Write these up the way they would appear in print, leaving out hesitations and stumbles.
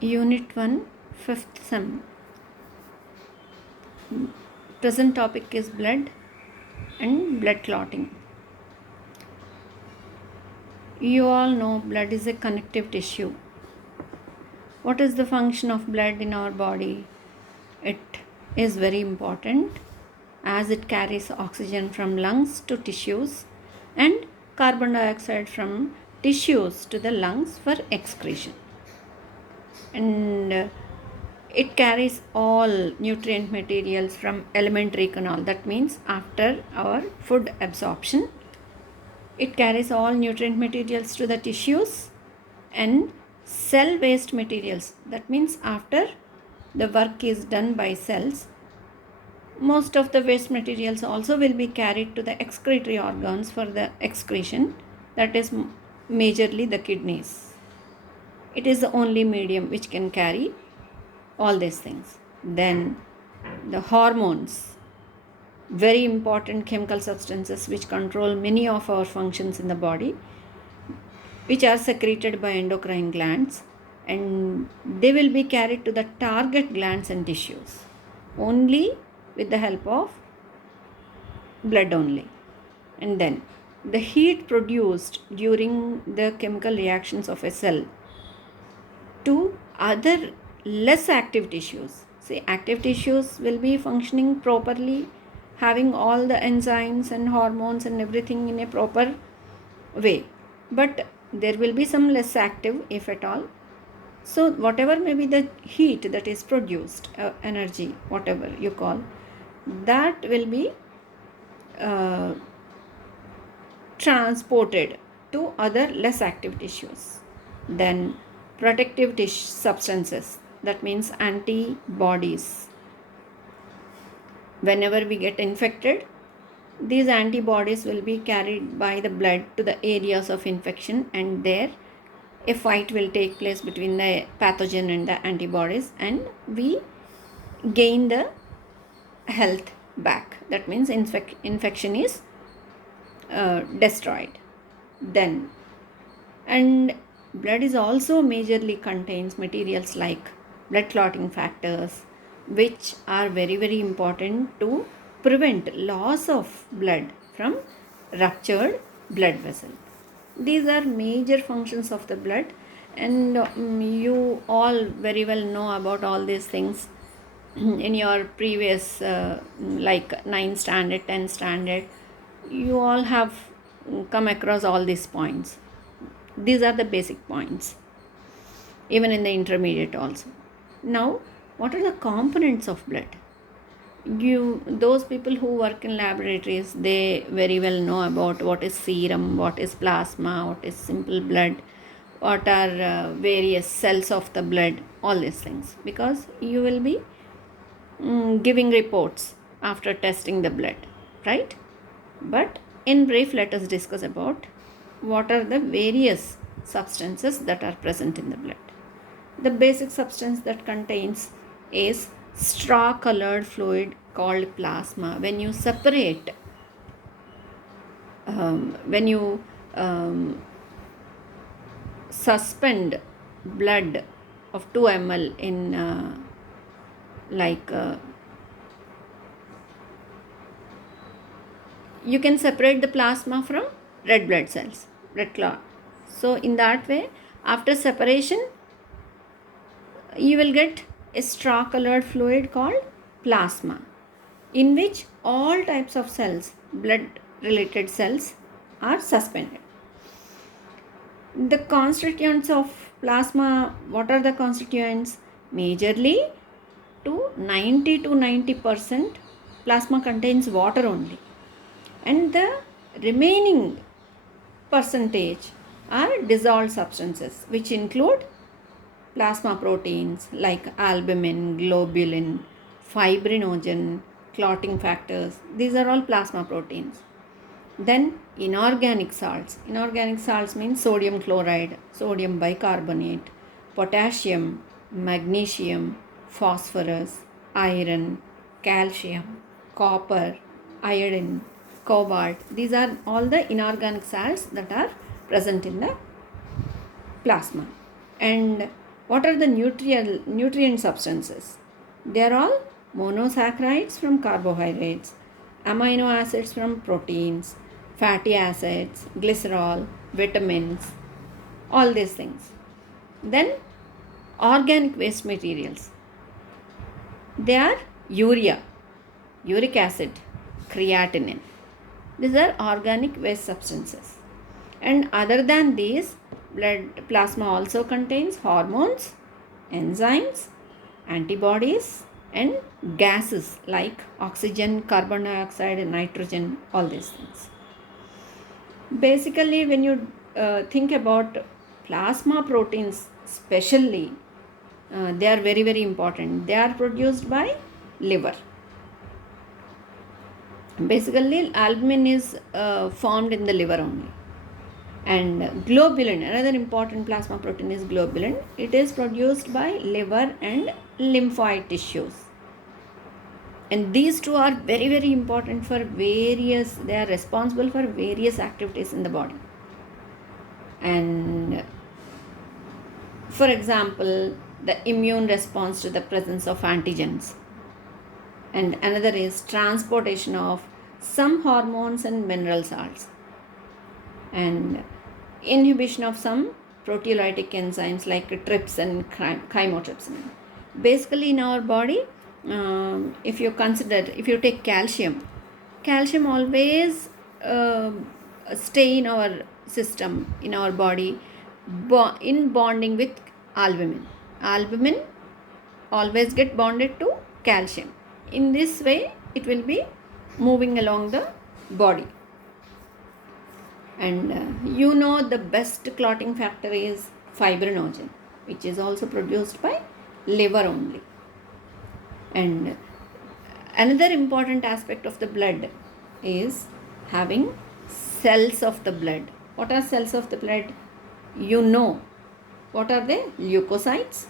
Unit 1, 5th Sem. Present topic is blood and blood clotting. You all know blood is a connective tissue. What is the function of blood in our body? It is very important as it carries oxygen from lungs to tissues and carbon dioxide from tissues to the lungs for excretion. And it carries all nutrient materials from alimentary canal. That means after our food absorption, it carries all nutrient materials to the tissues and cell waste materials. That means after the work is done by cells, most of the waste materials also will be carried to the excretory organs for the excretion. That is majorly the kidneys. It is the only medium which can carry all these things. Then the hormones, very important chemical substances which control many of our functions in the body, which are secreted by endocrine glands, and they will be carried to the target glands and tissues only with the help of blood only. And then the heat produced during the chemical reactions of a cell to other less active tissues. See, active tissues will be functioning properly, having all the enzymes and hormones and everything in a proper way. But there will be some less active, if at all. So, whatever may be the heat that is produced, energy, whatever you call, that will be transported to other less active tissues. Then protective substances, that means antibodies. Whenever we get infected, these antibodies will be carried by the blood to the areas of infection, and there a fight will take place between the pathogen and the antibodies, and we gain the health back. That means infection is destroyed. Then, and blood is also majorly contains materials like blood clotting factors, which are very, very important to prevent loss of blood from ruptured blood vessel. These are major functions of the blood, and you all very well know about all these things in your previous like 9th standard, 10th standard. You all have come across all these points. These are the basic points, even in the intermediate also. Now, what are the components of blood? Those people who work in laboratories, they very well know about what is serum, what is plasma, what is simple blood, what are various cells of the blood, all these things, because you will be giving reports after testing the blood, right? But in brief, let us discuss about what are the various substances that are present in the blood. The basic substance that contains is straw colored fluid called plasma. When you separate, when you suspend blood of 2 ml in you can separate the plasma from red blood cells, blood clot. So in that way, after separation, you will get a straw colored fluid called plasma, in which all types of cells, blood related cells, are suspended. The constituents of plasma, what are the constituents? Majorly to 90 to 90% plasma contains water only, and the remaining percentage are dissolved substances, which include plasma proteins like albumin, globulin, fibrinogen, clotting factors. These are all plasma proteins. Then inorganic salts. Inorganic salts means sodium chloride, sodium bicarbonate, potassium, magnesium, phosphorus, iron, calcium, copper, iodine, cobalt. These are all the inorganic salts that are present in the plasma. And What are the nutrient substances? They are all monosaccharides from carbohydrates, amino acids from proteins, fatty acids, glycerol, vitamins, all these things. Then organic waste materials. They are urea, uric acid, creatinine. These are organic waste substances. And other than these, blood plasma also contains hormones, enzymes, antibodies, and gases like oxygen, carbon dioxide, nitrogen, all these things. Basically, when you think about plasma proteins, especially, they are very, very important. They are produced by liver. Basically, albumin is formed in the liver only. And globulin, another important plasma protein is globulin. It is produced by liver and lymphoid tissues. And these two are very, very important for various, they are responsible for various activities in the body. And for example, the immune response to the presence of antigens. And another is transportation of some hormones and mineral salts. And inhibition of some proteolytic enzymes like TRIPS and chymotrypsin. Basically, in our body, if you take calcium always stay in our system, in our body, in bonding with albumin. Albumin always get bonded to calcium. In this way, it will be moving along the body. And the best clotting factor is fibrinogen, which is also produced by liver only. And another important aspect of the blood is having cells of the blood. What are cells of the blood? What are they? Leukocytes,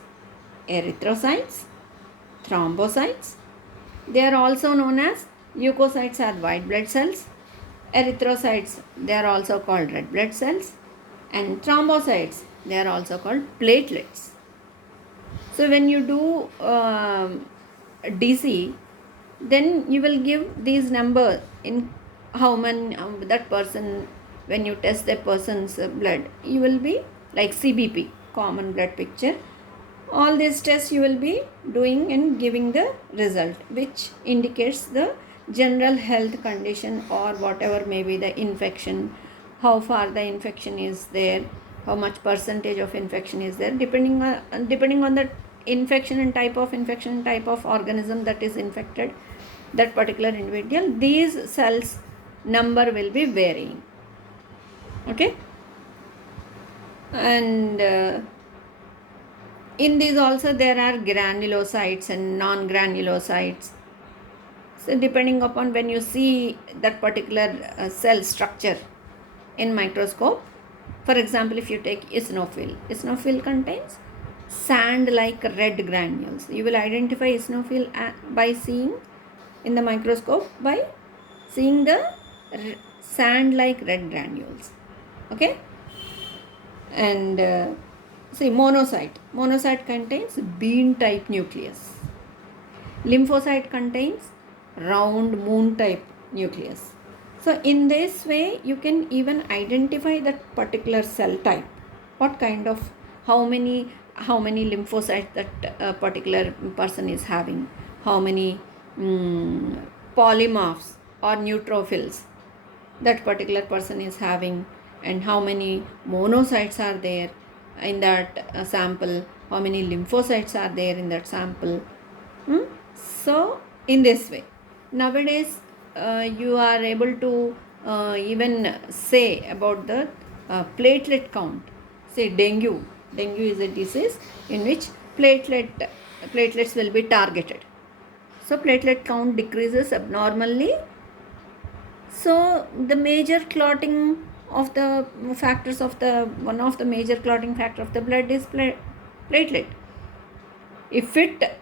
erythrocytes, thrombocytes. They are also known as leukocytes are white blood cells. Erythrocytes, they are also called red blood cells. And thrombocytes, they are also called platelets. So when you do DC, then you will give these numbers in how many that person, when you test that person's blood, you will be like CBP, common blood picture. All these tests you will be doing and giving the result, which indicates the general health condition or whatever may be the infection, how far the infection is there, how much percentage of infection is there, depending on the infection and type of organism that is infected, that particular individual, these cells number will be varying. Okay. And in these also there are granulocytes and non-granulocytes. So depending upon when you see that particular cell structure in microscope, for example, if you take eosinophil contains sand-like red granules. You will identify eosinophil by seeing in the microscope by seeing the sand-like red granules. Okay. And see, monocyte contains bean-type nucleus. Lymphocyte contains round moon-type nucleus. So in this way, you can even identify that particular cell type. What kind of, how many lymphocytes that particular person is having, how many polymorphs or neutrophils that particular person is having, and how many monocytes are there in that sample, how many lymphocytes are there in that sample. So in this way, nowadays you are able to even say about the platelet count. Say dengue is a disease in which platelets will be targeted. So platelet count decreases abnormally. So the major clotting of the factors of the, one of the major clotting factor of the blood is platelet. If it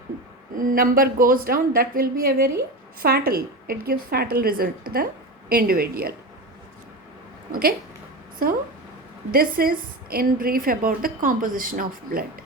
number goes down, that will be a very fatal, it gives fatal result to the individual. Okay. So this is in brief about the composition of blood.